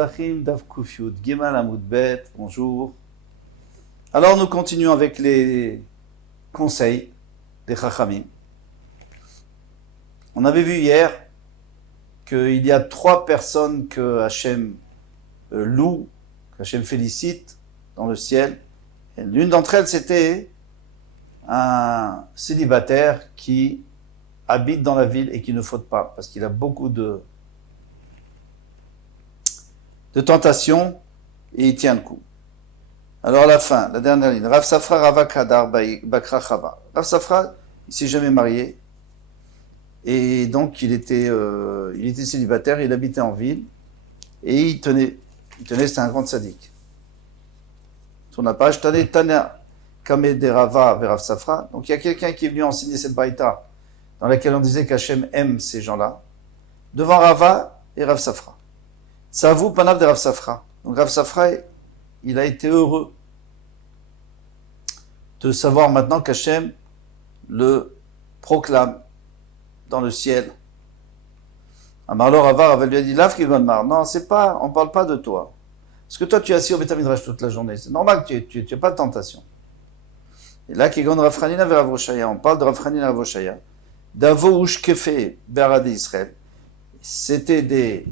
Zachim Daf Kufiut, Gimal Amud Bet, bonjour. Alors nous continuons avec les conseils des Chachamim. On avait vu hier qu'il y a 3 personnes que Hachem loue, que Hachem félicite dans le ciel. Et l'une d'entre elles, c'était un célibataire qui habite dans la ville et qui ne faute pas, parce qu'il a beaucoup de tentations et il tient le coup. Alors à la fin, la dernière ligne, Rav Safra Ravak Hadar Bakra Chava. Rav Safra, il s'est jamais marié et donc il était célibataire, il habitait en ville et il tenait, c'était un grand sadique. Sur la page, Tana Kamederava vers Rav Safra. Donc il y a quelqu'un qui est venu enseigner cette baïta dans laquelle on disait qu'Hachem aime ces gens-là, devant Rava et Rav Safra. Savou Panav de Rav Safra. Donc Rav Safra, il a été heureux de savoir maintenant qu'Hachem le proclame dans le ciel. Amarlo Rava lui a dit, Lav Kilvanmar, non, c'est pas, on parle pas de toi. Parce que toi, tu es assis au Beth Midrash toute la journée. C'est normal que tu n'aies pas de tentation. Et là, Kigon Rav Hanina vers Rav Roshaya, on parle de Rav Hanina Rav Roshaya. Davo Ushkefe Berad Israël. C'était des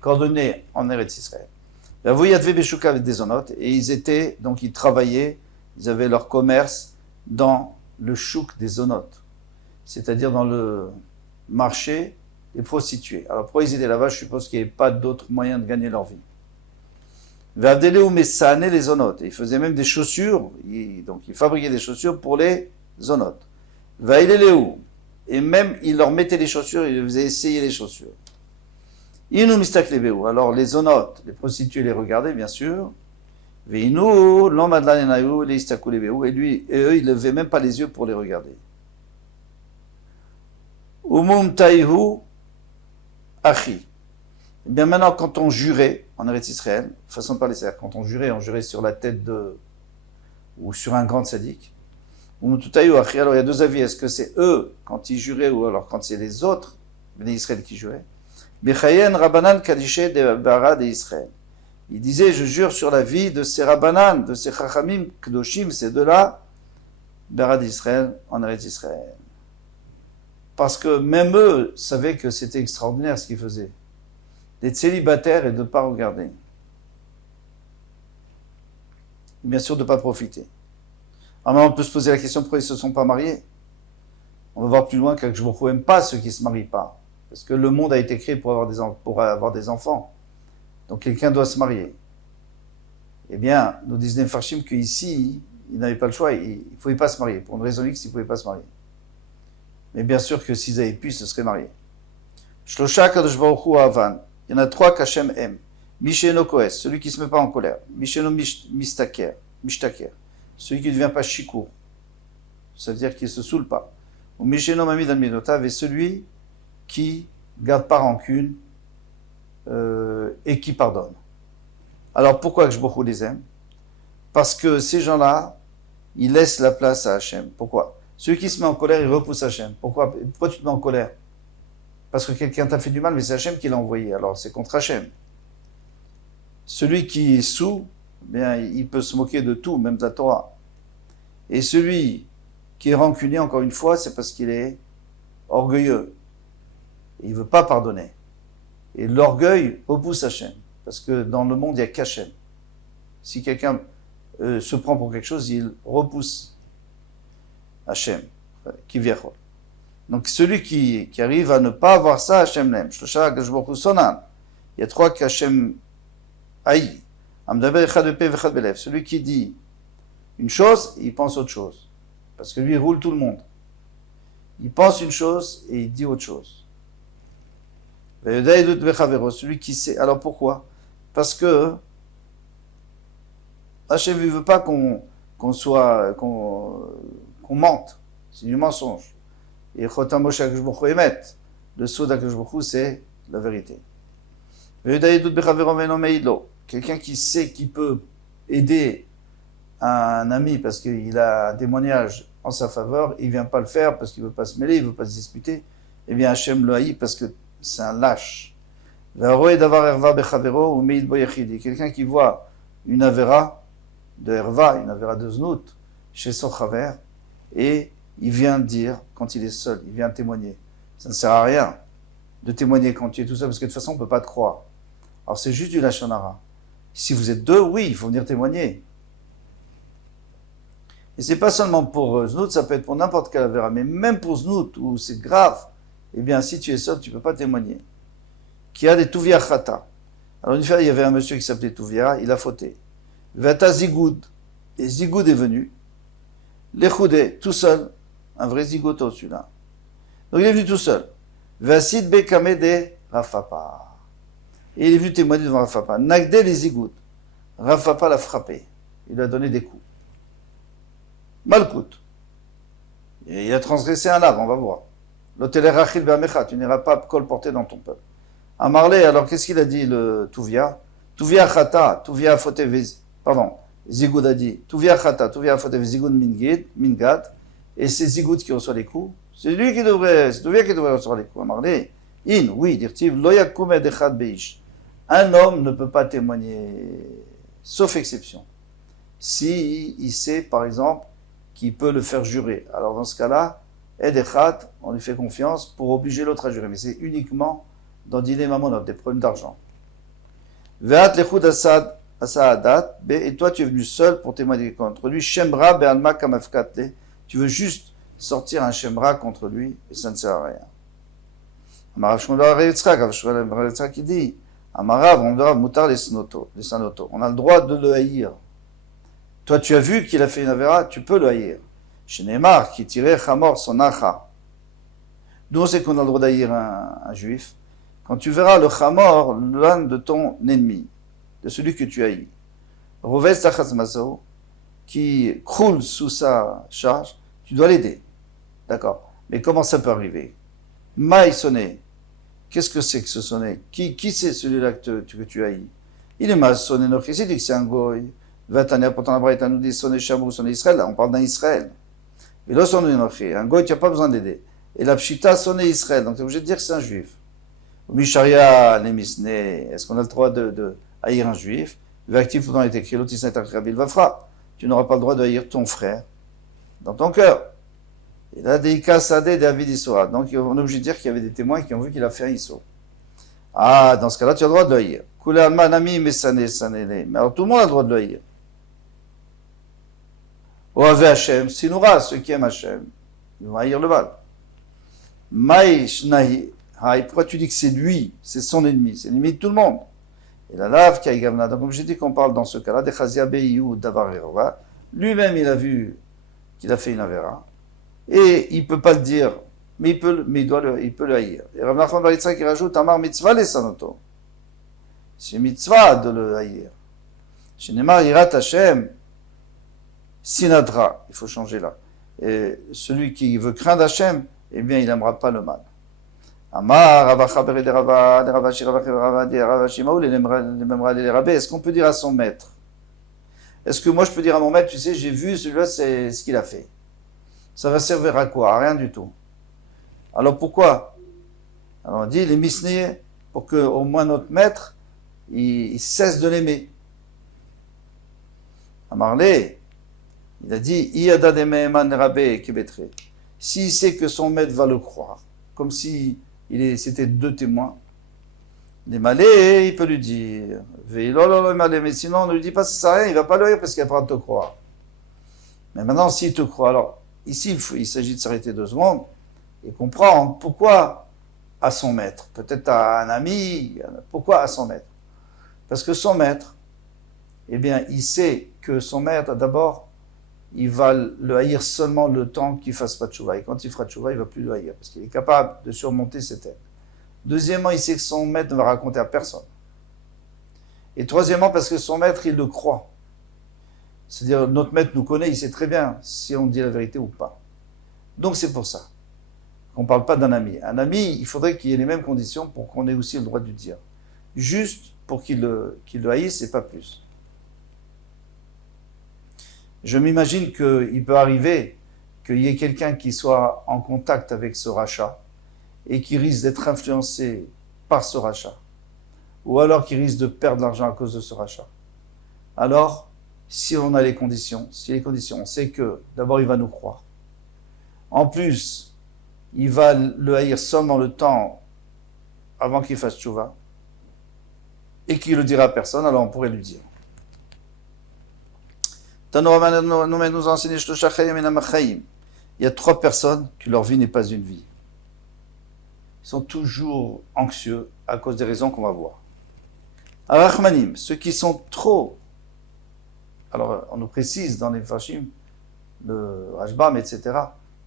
coordonnées en Eretz Israël. Davo Yadve Beshuka avec des zonotes. Et ils travaillaient, ils avaient leur commerce dans le chouk des zonotes. C'est-à-dire dans le marché des prostituées. Alors pourquoi ils étaient là-bas? Je suppose qu'il n'y avait pas d'autre moyen de gagner leur vie. Vavdeleu Messane les zonotes. Ils faisaient même des chaussures, donc ils fabriquaient des chaussures pour les zonotes. Vaileleu. Et même, il leur mettait les chaussures, il les faisait essayer les chaussures. Inu mistaklebeu. Alors, les zonotes, les prostituées les regardaient, bien sûr. Veinu, l'omadlanenayu, les istakulebeu. Et eux, ils ne levaient même pas les yeux pour les regarder. Umum taihu achi. Et bien maintenant, quand on jurait, en Eretz Israël, façon de parler, c'est-à-dire quand on jurait sur la tête ou sur un grand sadique. Alors il y a 2 avis, est-ce que c'est eux quand ils juraient ou alors quand c'est les autres, les Israël qui juraient? Bechayen Rabbanan Kadishe de Bara de Israël. Il disait, je jure sur la vie de ces Rabbanan, de ces Chachamim, Kdoshim, ces deux-là, Bara d'Israël, en Eretz Israël. Parce que même eux savaient que c'était extraordinaire ce qu'ils faisaient. D'être célibataires et de ne pas regarder. Et bien sûr de ne pas profiter. Alors on peut se poser la question pourquoi ils ne se sont pas mariés. On va voir plus loin que je ne n'aime pas ceux qui ne se marient pas. Parce que le monde a été créé pour avoir des enfants. Donc quelqu'un doit se marier. Eh bien, nous disent les Farshim qu'ici, ils n'avaient pas le choix, ils ne pouvaient pas se marier. Pour une raison X, ils ne pouvaient pas se marier. Mais bien sûr que s'ils avaient pu, ils se seraient mariés. Shlosha Kadosh Baruch Hu Avan. Il y en a 3 qu'Hachem aime. Misheno Koes, celui qui ne se met pas en colère. Misheno Mishtaker, celui qui ne devient pas chikour. Ça veut dire qu'il ne se saoule pas. Ou Misheno Mamid Al-Minotav, et celui qui ne garde pas rancune et qui pardonne. Alors pourquoi je beaucoup les aime? Parce que ces gens-là, ils laissent la place à Hachem. Pourquoi? Celui qui se met en colère, il repousse Hachem. Pourquoi tu te mets en colère? Parce que quelqu'un t'a fait du mal, mais c'est Hachem qui l'a envoyé. Alors c'est contre Hachem. Celui qui est saoul, bien, il peut se moquer de tout, même de la Torah. Et celui qui est rancunier, encore une fois, c'est parce qu'il est orgueilleux. Il ne veut pas pardonner. Et l'orgueil repousse Hachem. Parce que dans le monde, il n'y a qu'Hachem. Si quelqu'un se prend pour quelque chose, il repousse Hachem, qui vient. Donc celui qui arrive à ne pas avoir ça, Hachem l'aime. Il y a 3 qu'Hachem haït. Celui qui dit une chose, il pense autre chose. Parce que lui, il roule tout le monde. Il pense une chose et il dit autre chose. Celui qui sait. Alors pourquoi? Parce que Hachem ne veut pas qu'on mente. C'est du mensonge. Et Chotam Moshe Akashbochu Emet, le sceau d'Akashbochu, c'est la vérité. Quelqu'un qui sait qu'il peut aider un ami parce qu'il a un témoignage en sa faveur, il ne vient pas le faire parce qu'il ne veut pas se mêler, il ne veut pas se disputer, eh bien Hachem le haït parce que c'est un lâche. Quelqu'un qui voit une avera de herva, une avera de znout, chez son chaver, et il vient dire, quand il est seul, il vient témoigner. Ça ne sert à rien de témoigner quand tu es tout seul, parce que de toute façon, on ne peut pas te croire. Alors c'est juste du lashon hara. Si vous êtes deux, oui, il faut venir témoigner. Et c'est pas seulement pour znout, ça peut être pour n'importe quelle avera, mais même pour znout, où c'est grave, eh bien, si tu es seul, tu ne peux pas témoigner. Qui a des Tuvia Chata. Alors, une fois, il y avait un monsieur qui s'appelait Tuvia, il a fauté. Vata Zigoud. Et Zigoud est venu. Lechoudé, tout seul. Un vrai zigoto, celui-là. Donc, il est venu tout seul. Vasid Bekame de Rafapa. Et il est venu témoigner devant Rafapa. Nagde les Zigoud. Rafapa l'a frappé. Il lui a donné des coups. Malkout. Et il a transgressé un lave, on va voir. L'hôtel Rachil Be'amecha, tu n'iras pas colporter dans ton peuple. Amarlé, alors qu'est-ce qu'il a dit le Tuvia? Tuvia Chata, Tuvia Fote pardon, Zigoud a dit, Tuvia Chata, Tuvia Fote Zigoud Mingad, et c'est Zigoud qui reçoit les coups. C'est lui qui devrait, c'est Tuvia qui devrait recevoir les coups. Amarlé, oui, dit-il, Lo yakum edechad beish. Un homme ne peut pas témoigner, sauf exception. Si il sait, par exemple, qu'il peut le faire jurer. Alors dans ce cas-là, Edechat, on lui fait confiance pour obliger l'autre à jurer. Mais c'est uniquement dans dîner mamonot, des problèmes d'argent. Ve'at lechud asaadat, et toi tu es venu seul pour témoigner contre lui. Shemra be'alma kamafkatle, tu veux juste sortir un shemra contre lui, et ça ne sert à rien. Amarav Shmuel Yitzhak qui dit, Amarav, on doit mutar les sanoto. On a le droit de le haïr. Toi tu as vu qu'il a fait une avéra, tu peux le haïr. Chez Neymar, qui tirait Chamor son acha. D'où on sait qu'on a le droit d'haïr un juif? Quand tu verras le Chamor, l'un de ton ennemi, de celui que tu haïs, Rovez Tachazmazo, qui croule sous sa charge, tu dois l'aider. D'accord. Mais comment ça peut arriver? Maï sonné. Qu'est-ce que c'est que ce sonné? Qui c'est celui-là que tu haïs? Il est mal sonné, notre ici dit que c'est un goy. Vatania, pourtant la Braïta nous dit sonné Shabou, sonné Israël, on parle d'un Israël. Et là, sonné Noché, un goy, tu n'as pas besoin d'aider. Et la pshita sonné Israël, donc tu es obligé de dire que c'est un juif. Misharia, les misne, est-ce qu'on a le droit de haïr un juif? L'actif pourtant est écrit, l'autre il vafra. Tu n'auras pas le droit de haïr ton frère dans ton cœur. Il a des Ikasadeh David Issoa. Donc on est obligé de dire qu'il y avait des témoins qui ont vu qu'il a fait un Isso. Ah, dans ce cas-là, tu as le droit de le haïr. Mais alors tout le monde a le droit de le haïr. Oave Hashem, Sinura, ceux qui aiment Hashem, ils vont haïr le mal. Maïch Nahi, pourquoi tu dis que c'est lui, c'est son ennemi, c'est l'ennemi de tout le monde? Et la lave qui a Gavna, donc comme j'ai dit qu'on parle dans ce cas-là, de Chazia Beyou Davar Erva, lui-même il a vu qu'il a fait une avéra, et il ne peut pas le dire, mais il peut le haïr. Et Rav Nachman bar Yitzhak qui rajoute, Amar mitzvah les sanoto. C'est mitzvah de le haïr. Chez Neymar, Yirat Hashem, Sinadra, il faut changer là. Et celui qui veut craindre Hashem, eh bien, il n'aimera pas le mal. Amar, Ravachaber de Rava, de Ravashi, Rava, de Ravashimaou, les Memra, les Rabé, est-ce qu'on peut dire à son maître? Est-ce que moi je peux dire à mon maître, tu sais, j'ai vu celui-là, c'est ce qu'il a fait? Ça va servir à quoi? À rien du tout. Alors pourquoi? Alors on dit, les misniers, pour que au moins notre maître, il cesse de l'aimer. Amarlé, il a dit, Iyada de Meheman Rabé Kebetre. S'il sait que son maître va le croire, comme si c'était deux témoins, les malais, il peut lui dire, mais sinon on ne lui dit pas, ça sert à rien, il ne va pas le dire parce qu'il va pas te croire. Mais maintenant, s'il te croit, alors, ici, il s'agit de s'arrêter 2 secondes et comprendre pourquoi à son maître, peut-être à un ami, pourquoi à son maître? Parce que son maître, eh bien, il sait que son maître, d'abord, il va le haïr seulement le temps qu'il fasse pas de tchouva. Et quand il fera de tchouva, il va plus le haïr, parce qu'il est capable de surmonter ses têtes. Deuxièmement, il sait que son maître ne va raconter à personne. Et troisièmement, parce que son maître, il le croit. C'est-à-dire, notre maître nous connaît, il sait très bien si on dit la vérité ou pas. Donc c'est pour ça qu'on ne parle pas d'un ami. Un ami, il faudrait qu'il y ait les mêmes conditions pour qu'on ait aussi le droit de lui dire. Juste pour qu'il le haïsse et pas plus. Je m'imagine qu'il peut arriver qu'il y ait quelqu'un qui soit en contact avec ce rachat et qui risque d'être influencé par ce rachat. ou alors qui risque de perdre l'argent à cause de ce rachat. Alors, si on a les conditions, on sait que d'abord il va nous croire. En plus, il va le haïr seulement le temps avant qu'il fasse tchouva et qu'il le dira à personne, alors on pourrait lui dire. Il y a 3 personnes que leur vie n'est pas une vie. Ils sont toujours anxieux à cause des raisons qu'on va voir. Arachmanim, ceux qui sont trop, alors on nous précise dans les Fashim, le Rashbam, etc.,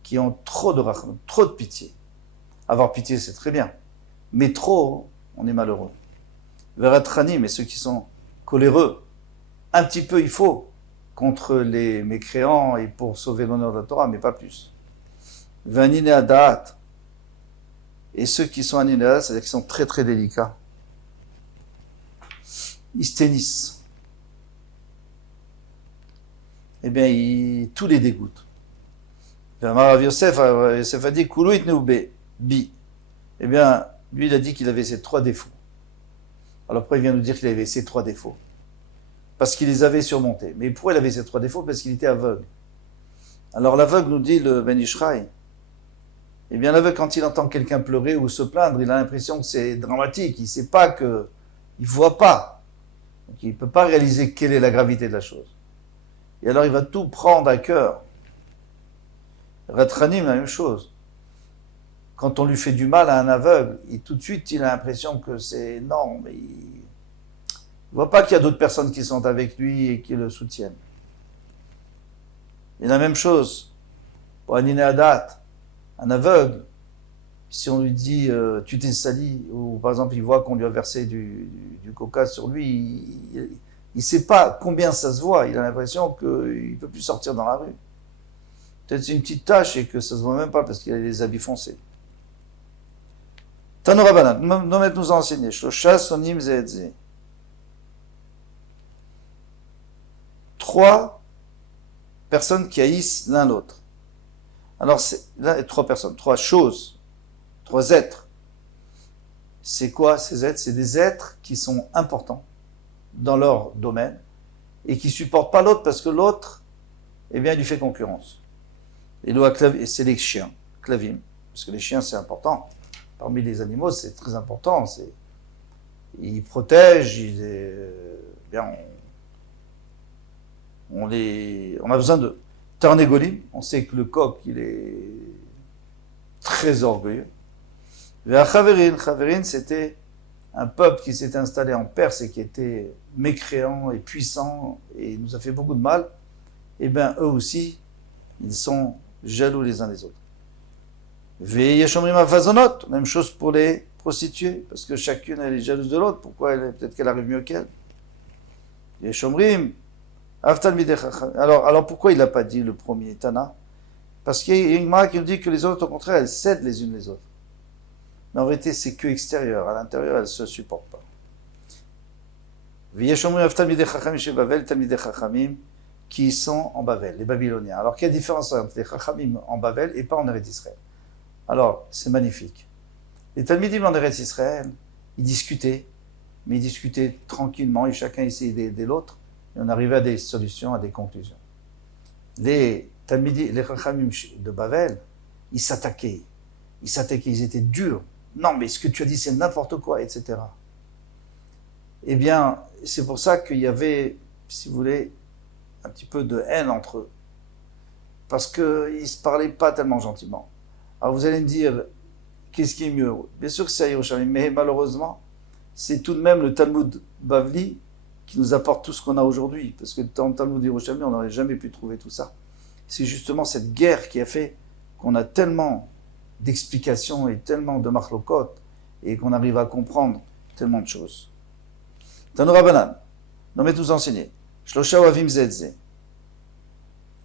qui ont trop de rachman, trop de pitié. Avoir pitié, c'est très bien, mais trop, on est malheureux. Veratranim, et ceux qui sont coléreux, un petit peu il faut, contre les mécréants et pour sauver l'honneur de la Torah, mais pas plus. Vanine Adaat, et ceux qui sont aninéas, c'est-à-dire qui sont très très délicats. Ils se tennissent. Eh bien, tout les dégoûte. Rav Yosef a dit Koulouit Neubé, bi. Eh bien, lui, il a dit qu'il avait ces 3 défauts. Alors après, il vient nous dire qu'il avait ces 3 défauts. Parce qu'il les avait surmontés. Mais pourquoi il avait ces 3 défauts? Parce qu'il était aveugle. Alors l'aveugle, nous dit le Ben Ishraï, eh bien l'aveugle, quand il entend quelqu'un pleurer ou se plaindre, il a l'impression que c'est dramatique. Il ne sait pas que... Il ne voit pas. Donc il ne peut pas réaliser quelle est la gravité de la chose. Et alors il va tout prendre à cœur. Ratranim, la même chose. Quand on lui fait du mal à un aveugle, tout de suite il a l'impression que c'est énorme. Il ne voit pas qu'il y a d'autres personnes qui sont avec lui et qui le soutiennent. Et la même chose pour Anine Adat, un aveugle, si on lui dit tu t'es sali, ou par exemple il voit qu'on lui a versé du coca sur lui, il ne sait pas combien ça se voit, il a l'impression qu'il ne peut plus sortir dans la rue. Peut-être c'est une petite tache et que ça ne se voit même pas parce qu'il a les habits foncés. Tano Rabbanan, Nomet nous a enseigné, Shlosha Sonim Zeedze. 3 personnes qui haïssent l'un l'autre. Alors, là, 3 personnes, 3 choses, 3 êtres. C'est quoi ces êtres? C'est des êtres qui sont importants dans leur domaine et qui ne supportent pas l'autre parce que l'autre, eh bien, il lui fait concurrence. Et c'est les chiens, clavim, parce que les chiens, c'est important. Parmi les animaux, c'est très important. Ils protègent, bien, on a besoin de Tarnégolim. On sait que le coq, il est très orgueilleux. Chaverin, c'était un peuple qui s'était installé en Perse et qui était mécréant et puissant et nous a fait beaucoup de mal. Et bien, eux aussi, ils sont jaloux les uns des autres. Veilleshomrim afazonot, même chose pour les prostituées, parce que chacune elle est jalouse de l'autre. Pourquoi peut-être qu'elle arrive mieux qu'elle. Veilleshomrim aftal midechacham. Alors pourquoi il n'a pas dit le premier Tana? Parce qu'il y a une marque qui nous dit que les autres, au contraire, elles cèdent les unes les autres. Mais en vérité, c'est que extérieur. À l'intérieur, elles ne se supportent pas. Veilleshomrim aftal midechacham chez Bavel, talmidei chachamim, qui sont en Bavel, les Babyloniens. Alors, quelle différence entre les Chachamim en Bavel et pas en Eretz Israël? Alors, c'est magnifique. Les Talmidim en Eretz Israël, ils discutaient, mais ils discutaient tranquillement et chacun essayait d'aider l'autre et on arrivait à des solutions, à des conclusions. Les Talmidim, les Chachamim de Bavel, ils s'attaquaient, ils étaient durs. Non, mais ce que tu as dit, c'est n'importe quoi, etc. Eh bien, c'est pour ça qu'il y avait, si vous voulez, un petit peu de haine entre eux. Parce qu'ils ne se parlaient pas tellement gentiment. Alors vous allez me dire, qu'est-ce qui est mieux? Bien sûr que c'est à Yerushalayim, mais malheureusement, c'est tout de même le Talmud Bavli qui nous apporte tout ce qu'on a aujourd'hui. Parce que dans le Talmud Yerushalayim, on n'aurait jamais pu trouver tout ça. C'est justement cette guerre qui a fait qu'on a tellement d'explications et tellement de machlokot et qu'on arrive à comprendre tellement de choses. Tano Rabbanan, nous m'avons tous enseigné. Shlosha Wavim Zedze.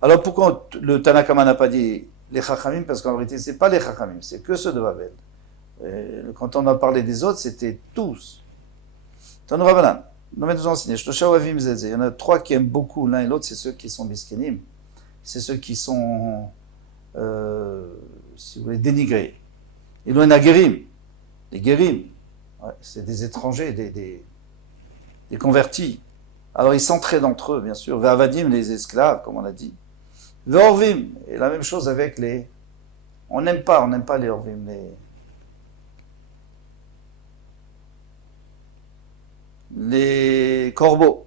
Alors pourquoi le Tanakama n'a pas dit les Chachamim? Parce qu'en vérité, ce n'est pas les Chachamim, c'est que ceux de Babel. Quand on a parlé des autres, c'était tous. Tano Rabbanan, nous m'avons tous enseigné. Shlosha Wavim Zedze. Il y en a 3 qui aiment beaucoup l'un et l'autre, c'est ceux qui sont miskenim. C'est ceux qui sont, si vous voulez, dénigrés. Et l'on a Gerim, les Gerim. Ouais, c'est des étrangers, des convertis. Alors ils s'entraident entre eux, bien sûr. Ve'avadim, les esclaves, comme on a dit. Ve'orvim, et la même chose avec les... on n'aime pas les orvim, les corbeaux.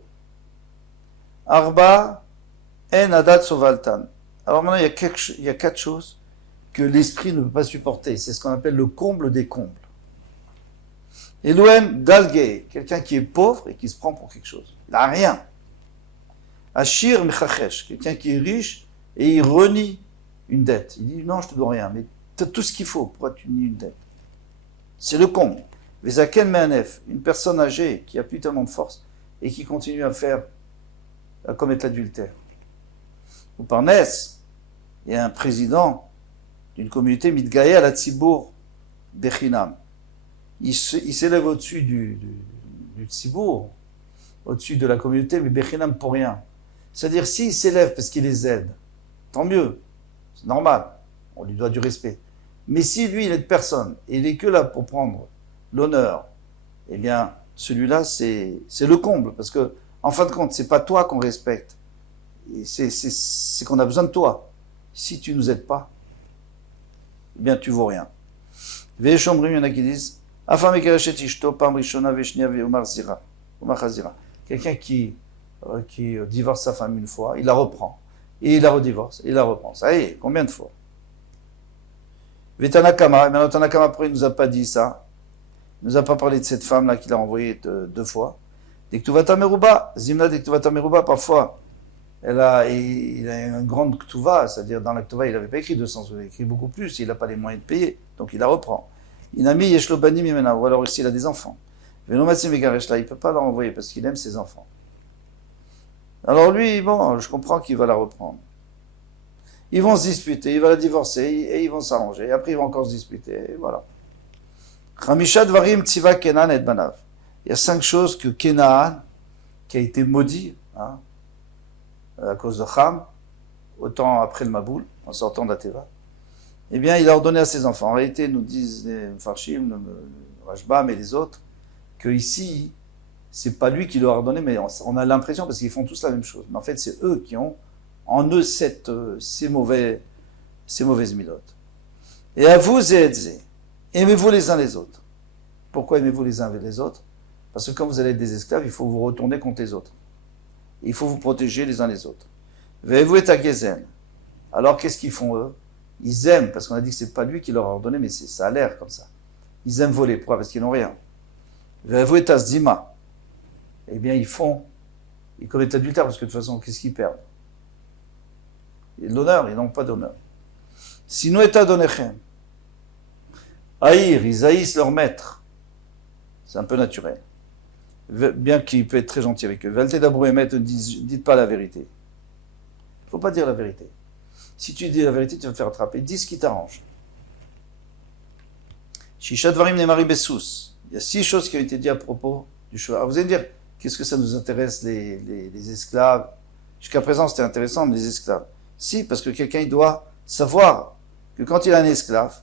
Arba, en adat sovaltan. Alors maintenant, il y a quatre choses que l'esprit ne peut pas supporter. C'est ce qu'on appelle le comble des combles. Elouen dalgé, quelqu'un qui est pauvre et qui se prend pour quelque chose. Il n'a rien. Ashir mechachesh, quelqu'un qui est riche et il renie une dette. Il dit non, je te dois rien, mais tu as tout ce qu'il faut. Pourquoi tu nies une dette? C'est le comble. Vezaken me'anef, une personne âgée qui a plus tellement de force et qui continue à commettre l'adultère. Ou par Ness, il y a un président d'une communauté mitgaïa à la Tzibour Bechinam. Il s'élève au-dessus du Tzibour, au-dessus de la communauté, mais Bechinam pour rien. C'est-à-dire, s'il s'élève parce qu'il les aide, tant mieux, c'est normal, on lui doit du respect. Mais si lui, il est de personne, et il est que là pour prendre l'honneur, eh bien, celui-là, c'est le comble, parce que, en fin de compte, c'est pas toi qu'on respecte, c'est qu'on a besoin de toi. Si tu nous aides pas, eh bien, tu vaux rien. Ve'eshomrim, il y en a qui disent, quelqu'un qui divorce sa femme une fois, il la reprend, et il la redivorce, et il la reprend. Ça y est, combien de fois? Vetanakama, mais Tanakama, après, il ne nous a pas dit ça. Il ne nous a pas parlé de cette femme-là qu'il a envoyée deux fois. Dektuvata Meruba, Zimna Dektuvata Meruba, parfois, il a une grande Ktuva, c'est-à-dire dans la Ktuva, il n'avait pas écrit 200, il a écrit beaucoup plus, il n'a pas les moyens de payer, donc il la reprend. Inami Yeshlobani Mimena, ou alors ici il a des enfants. Venomatsim Megareshla, il ne peut pas la renvoyer parce qu'il aime ses enfants. Alors lui, bon, je comprends qu'il va la reprendre. Ils vont se disputer, il va la divorcer, et ils vont s'arranger, et après ils vont encore se disputer, et voilà. Chamisha Dvarim Tziva Kenan et Banav. Il y a 5 choses que Kenan, qui a été maudit, hein, à cause de Cham, autant après le Maboul, en sortant de la Teva, eh bien, il a ordonné à ses enfants. En réalité, nous disent les Mfarshim, le Rashbam et les autres, que ici, c'est pas lui qui leur a ordonné, mais on a l'impression, parce qu'ils font tous la même chose. Mais en fait, c'est eux qui ont en eux ces mauvaises milotes. Et à vous, Zéhédzé, aimez-vous les uns les autres. Pourquoi aimez-vous les uns les autres? Parce que quand vous allez être des esclaves, il faut vous retourner contre les autres. Il faut vous protéger les uns les autres. Veillez-vous et Gezen. Alors, qu'est-ce qu'ils font eux? Ils aiment, parce qu'on a dit que c'est pas lui qui leur a ordonné, mais ça a l'air comme ça. Ils aiment voler. Pourquoi? Parce qu'ils n'ont rien. Veillez-vous et Tazdima. Eh bien, ils commettent l'adultère, parce que de toute façon, qu'est-ce qu'ils perdent? L'honneur, ils n'ont pas d'honneur. Sinon, et Adonechem. Haïr, ils haïssent leur maître. C'est un peu naturel. Bien qu'il peut être très gentil avec eux. Velte d'Abrou et maître, dites pas la vérité. Il ne faut pas dire la vérité. Si tu dis la vérité, tu vas te faire attraper. Dis ce qui t'arrange. Shishat Varim Nemari Bessous. Il y a 6 choses qui ont été dites à propos du cheval. Alors vous allez me dire, qu'est-ce que ça nous intéresse, les esclaves? Jusqu'à présent, c'était intéressant, mais les esclaves. Si, parce que quelqu'un, il doit savoir que quand il a un esclave,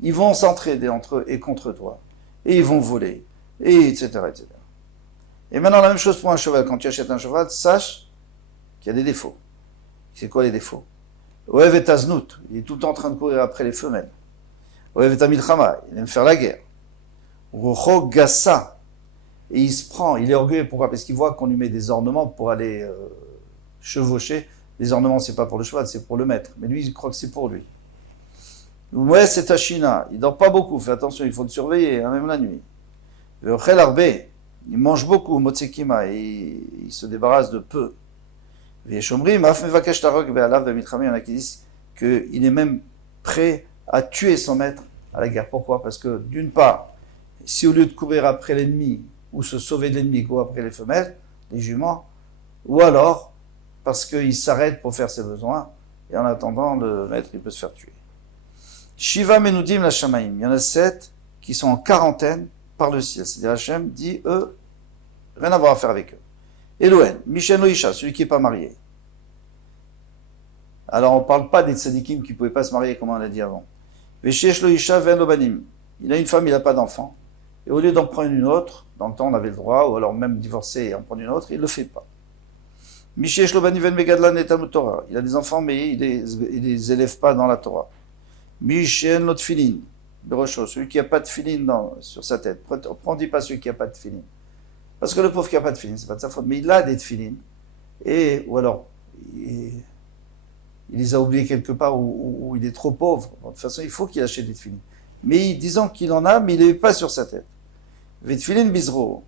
ils vont s'entraider entre eux et contre toi. Et ils vont voler. Et etc., etc. Et maintenant, la même chose pour un cheval. Quand tu achètes un cheval, sache qu'il y a des défauts. C'est quoi les défauts? Oev et Aznout, il est tout le temps en train de courir après les femelles. Oev et Amilchama, il aime faire la guerre. Rocho Gassa, et il se prend, il est orgueilleux. Pourquoi? Parce qu'il voit qu'on lui met des ornements pour aller chevaucher. Les ornements, c'est pas pour le cheval, c'est pour le maître. Mais lui, il croit que c'est pour lui. Ouais, c'est Tachina, il dort pas beaucoup, fais attention, il faut le surveiller, hein, même la nuit. Veochel Arbé, il mange beaucoup, Motsekima, et il se débarrasse de peu. Veshomri, Maf Mevakesh Tarok Be'alav Be'mitrami, il y en a qui disent qu'il est même prêt à tuer son maître à la guerre. Pourquoi? Parce que, d'une part, si au lieu de courir après l'ennemi, ou se sauver de l'ennemi, il court après les femelles, les juments, ou alors, parce qu'il s'arrête pour faire ses besoins, et en attendant, le maître, il peut se faire tuer. Shiva Menudim la Shamaim, il y en a 7 qui sont en quarantaine par le ciel. C'est-à-dire Hachem dit, eux, rien à voir à faire avec eux. Elohen, Misheno Isha, celui qui n'est pas marié. Alors on ne parle pas des tzadikim qui ne pouvaient pas se marier, comme on l'a dit avant. Veshesh lo Isha ven lo banim. Il a une femme, il n'a pas d'enfant. et au lieu d'en prendre une autre, dans le temps on avait le droit, ou alors même divorcer et en prendre une autre, il ne le fait pas. Mishesh Lobani Ven Megadlan et Talmud Torah. Il a des enfants, mais il les élève pas dans la Torah. Mishen Lot Filin. Celui qui n'a pas de filin sur sa tête. On ne dit pas celui qui n'a pas de filin. Parce que le pauvre qui n'a pas de filin, c'est pas de sa faute. Mais il a des filines. Ou alors, il les a oubliés quelque part, ou il est trop pauvre. De toute façon, il faut qu'il achète des filines. Mais disant qu'il en a, mais il ne les met pas sur sa tête. Vetfilin Bizro.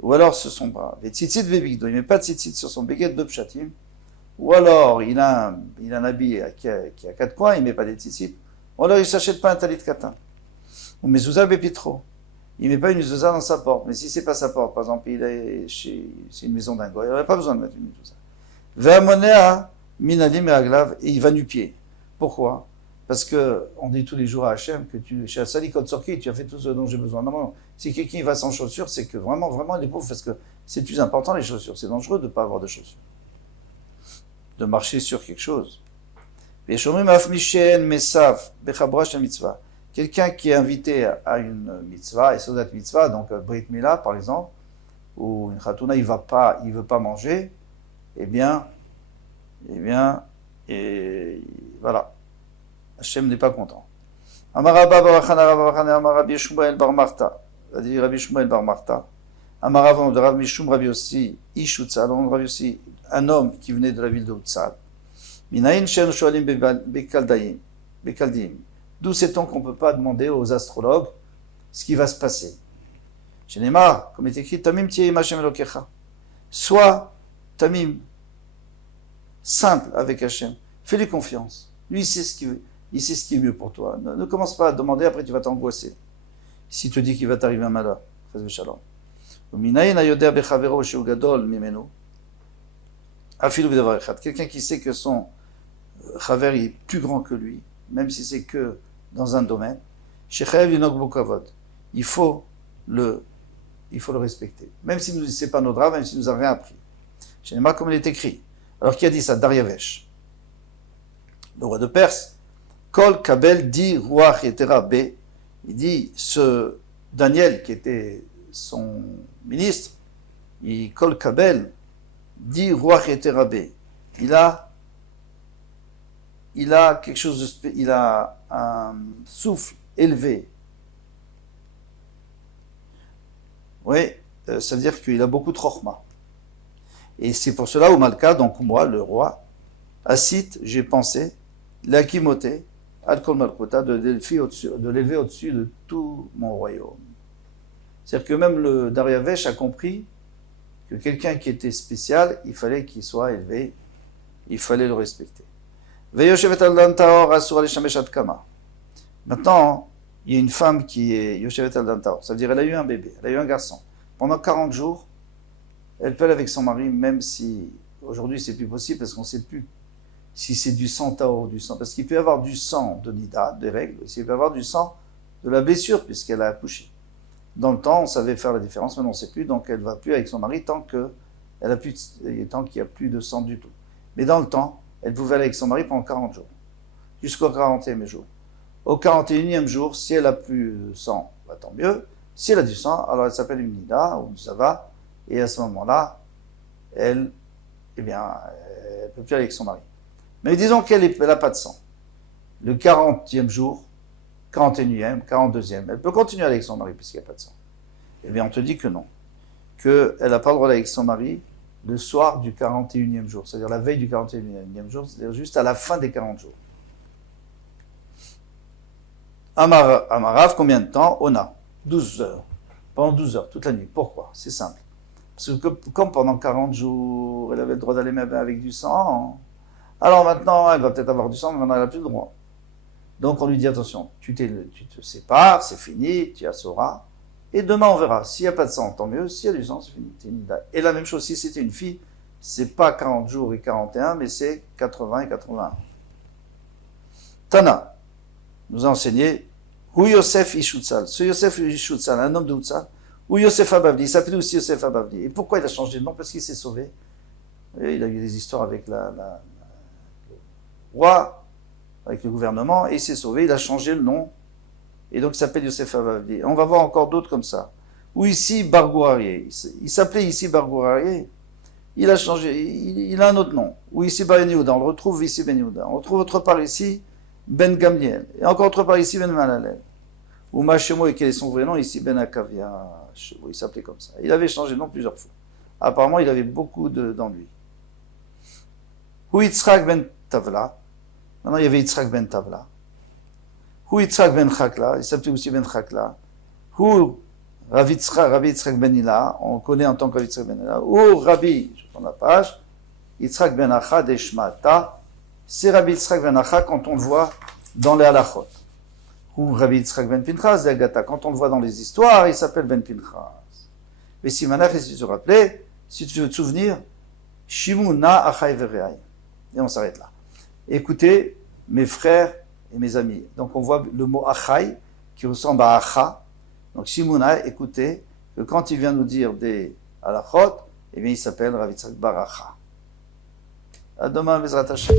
Ou alors sur son bras. Vetzitzit Vebigdo. Il ne met pas de tzitzit sur son béguet de pshatim. Ou alors, il a un habit qui a 4 coins, il ne met pas des tzitzit. Ou alors il ne s'achète pas un talit katan. Ou mezouza bepitro. Il ne met pas une mezouza dans sa porte. Mais si ce n'est pas sa porte, par exemple, c'est une maison d'un goy, il n'aurait pas besoin de mettre une mezouza. Ve'amonea minalim et aglav, et il va nu-pied. Pourquoi? Parce qu'on dit tous les jours à Hachem que chez Salikot Sorki, tu as fait tout ce dont j'ai besoin. Non, si quelqu'un va sans chaussures, c'est que vraiment, il est pauvre, parce que c'est plus important les chaussures. C'est dangereux de ne pas avoir de chaussures. De marcher sur quelque chose. Quelqu'un qui est invité à une mitzvah, et Sodat mitzvah, donc Brit Mila par exemple, ou une Khatouna, il veut pas manger, eh bien, et voilà. Hachem n'est pas content. Amarabba Barachana Rabbi Shmuel Bar Marta. C'est-à-dire Rabbi Shmuel Bar Marta. Amarav de Rav Mishum Rabbi Yossi, Ish Utsal, Rabbi Yossi, un homme qui venait de la ville de Utsal. Minayin Shen Shoalim Bekaldim. D'où sait-on qu'on ne peut pas demander aux astrologues ce qui va se passer? Chez Neymar, comme il est écrit, Tamim Tiye Hashem Elokecha. Sois Tamim, simple avec Hachem. Fais-lui confiance. Lui, il sait ce qui est mieux pour toi. Ne commence pas à demander, après tu vas t'angoisser. S'il te dit qu'il va t'arriver un malheur. Quelqu'un qui sait que son chaver est plus grand que lui, même si c'est que dans un domaine, il faut le respecter. Même si ce n'est pas notre drap, même s'il nous a rien appris. Je n'ai pas comme il est écrit. Alors qui a dit ça? Daryavesh, le roi de Perse. Kol Kabel dit Ruach Yetera B. Il dit, ce Daniel qui était son ministre, Kol Kabel dit Ruach Yetera B. Il a quelque chose de il a un souffle élevé. Oui, ça veut dire qu'il a beaucoup de chokhma. Et c'est pour cela, au Malka, donc moi, le roi, Asit, j'ai pensé, l'Akimoté, Al-Kol Malkota, de l'élever au-dessus de tout mon royaume. C'est-à-dire que même le Daryavesh a compris que quelqu'un qui était spécial, il fallait qu'il soit élevé, il fallait le respecter. Maintenant, il y a une femme qui est Yoshevet al-Dantaor, ça veut dire elle a eu un bébé, elle a eu un garçon. Pendant 40 jours, elle peut aller avec son mari, même si aujourd'hui c'est plus possible parce qu'on ne sait plus si c'est du sang taor, du sang, parce qu'il peut y avoir du sang de nida, des règles, il peut y avoir du sang de la blessure puisqu'elle a accouché. Dans le temps, on savait faire la différence, maintenant on ne sait plus, donc elle ne va plus avec son mari tant qu'il n'y a plus de sang du tout. Mais dans le temps, elle pouvait aller avec son mari pendant 40 jours, jusqu'au 40e jour. Au 41e jour, si elle a plus de sang, bah, tant mieux. Si elle a du sang, alors elle s'appelle une nida ou une zava, et à ce moment-là, elle ne peut plus aller avec son mari. Mais disons qu'elle n'a pas de sang. Le 40e jour, 41e, 42e, elle peut continuer avec son mari puisqu'il n'y a pas de sang. Eh bien, on te dit que non. Qu'elle n'a pas le droit d'aller avec son mari le soir du 41e jour, c'est-à-dire la veille du 41e jour, c'est-à-dire juste à la fin des 40 jours. Amarav, combien de temps? Ona, 12 heures. Pendant 12 heures, toute la nuit. Pourquoi? C'est simple. Parce que comme pendant 40 jours, elle avait le droit d'aller même avec du sang, alors maintenant, elle va peut-être avoir du sang, mais maintenant elle n'a plus le droit. Donc on lui dit, attention, tu te sépares, c'est fini, tu assuras, et demain on verra. S'il n'y a pas de sang, tant mieux. S'il y a du sang, c'est fini. Et la même chose, si c'était une fille, c'est pas 40 jours et 41, mais c'est 80 et 81. Tana nous a enseigné, ou Yosef Ishutzal, ce Yosef Ishutzal, un homme de Utzal, ou Yosef Abavli, il s'appelait aussi Yosef Abavli. Et pourquoi il a changé de nom? Parce qu'il s'est sauvé. Et il a eu des histoires avec le roi, avec le gouvernement, et il s'est sauvé, il a changé le nom Et donc il s'appelle Yosef Avavli. On va voir encore d'autres comme ça. Ou ici Bargourarié. Il s'appelait ici Bargourarié. Il a changé, il a un autre nom. Ou ici Ben Yehuda. On le retrouve ici Ben Yehuda. On retrouve autre part ici Ben Gamliel. Et encore autre part ici Ben Malalel. Ou Machemo, et quel est son vrai nom, ici Ben Akavia. Il s'appelait comme ça. Il avait changé de nom plusieurs fois. Apparemment, il avait beaucoup d'ennuis. Ou Yitzhak Ben Tavla. Maintenant, il y avait Yitzhak Ben Tavla. Ou Yitzhak Ben Chakla. Il s'appelait aussi Ben Chakla. Ou Rabbi Yitzhak Ben Hila. On connaît en tant que Yitzhak Ben Hila. Ou Rabbi, je prends la page, Yitzhak Ben Acha Deshmata. C'est Rabbi Yitzhak Ben Acha quand on le voit dans les halachot. Ou Rabbi Yitzhak Ben Pinchas d'Agata. Quand on le voit dans les histoires, il s'appelle Ben Pinchas. Mais si maintenant, si tu te rappelais, si tu veux te souvenir, Shimuna Achai Vereai. Et on s'arrête là. Écoutez, mes frères et mes amis. Donc on voit le mot Achai qui ressemble à Acha. Donc Shimuna, écoutez, que quand il vient nous dire des halachot, eh bien il s'appelle Rav Yitzhak Bar Acha. À demain, Bezrat Hashem.